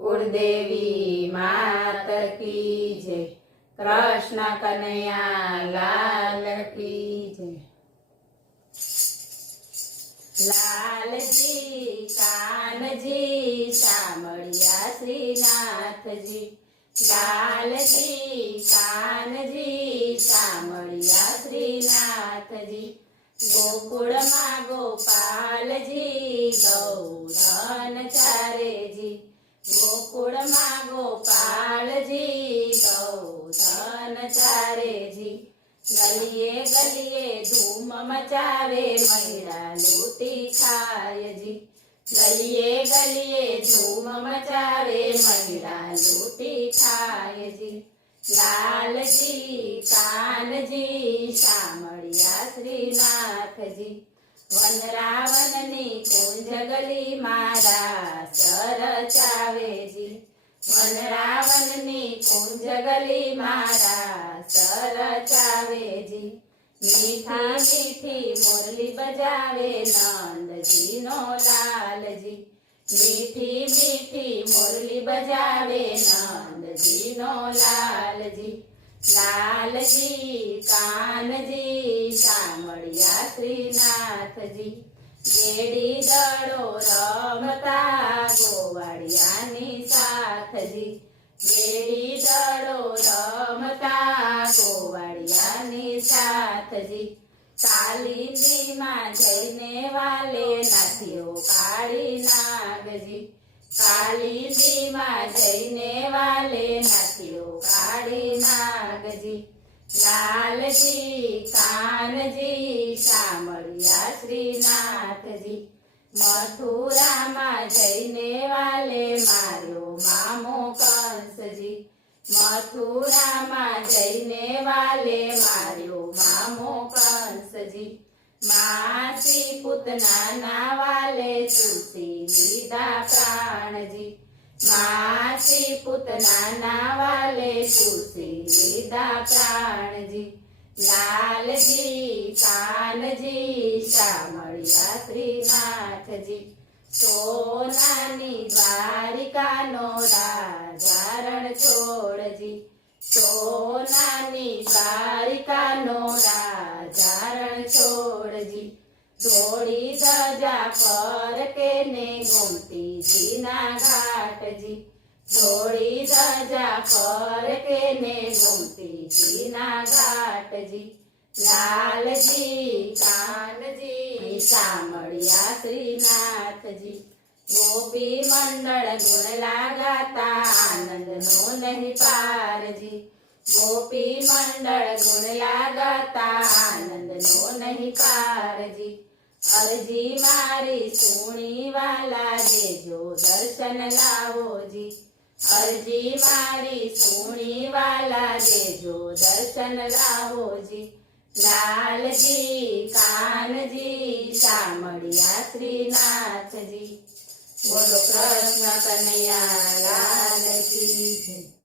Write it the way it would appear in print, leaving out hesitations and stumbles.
कुलदेवी मात की जय। कृष्ण कन्हैया लाल की जय। लाल जी कान जी शामળિયા श्रीनाथ जी। लाल जी कान जी शामળિયા श्रीनाथ जी। गोकुल में गोपाल जी गौधन चारे जी। गोकुल में गोपाल जी गौधन चारे जी। गलिए गलिए धूम मचावे महिला लूटी खाय जी। गलिए गलिए धूम मचावे महिला लूटी खाय जी। लाल जी कान जी शामળિયા श्रीनाथ जी। वनरावननी कुंज गली मारा सर चावे जी। वनरावननी कुंज गली मारा सर चावे जी। मीठी मीठी मुरली बजावे नंद जी नो लाल जी। मीठी मीठी मुरली बजावे नंद जी नो लाल जी। लाल जी कान जी शामળિયા श्रीनाथ जी। गेड़ी दड़ो रमता गोवाड़ियानी साथ जी। गेड़ी दड़ो रमता गोवाड़ियानी साथ जी। कालिंदी में जईने वाले नाथियो काली नाग जी। कालिंदी में जईने वाले नाथियो काली नाग जी। लाल जी कान जी शामળિયા श्रीनाथ जी। मथुरा में जईने वाले मार्यो मामो कंस जी। मथुरा में जईने वाले मार्यो मामो कंस जी। मासी पुतना ना वाले तुलसी लीधा प्राण जी। मासी पुतना ना वाले तुलसी लीधा प्राण जी। लाल जी कान जी शामળિયા श्रीनाथ जी। सोनानी द्वारिका नो राजा रण छोड़ जी। सोनानी द्वारिका नो राजा रण छोड़ जी। जोड़ी धजा पर के ने गोमती जी ना घाट जी। जोड़ी धजा पर के ने गोमती जी ना घाट जी। लाल जी कान जी शामળિયા श्रीनाथ जी। गोपी मंडल गुण लगाता आनंद नो नहीं पार जी। गोपी मंडल गुण लगाता आनंद नो नहीं पार जी। अर्जी मारी सुनी वाला देजो दर्शन लावो जी। अर्जी मारी सुनी वाला देजो दर्शन लावो जी। लाल जी कान जी शामળિયા श्रीनाथ जी। बोलो कृष्ण कन्हैया लाल की जय।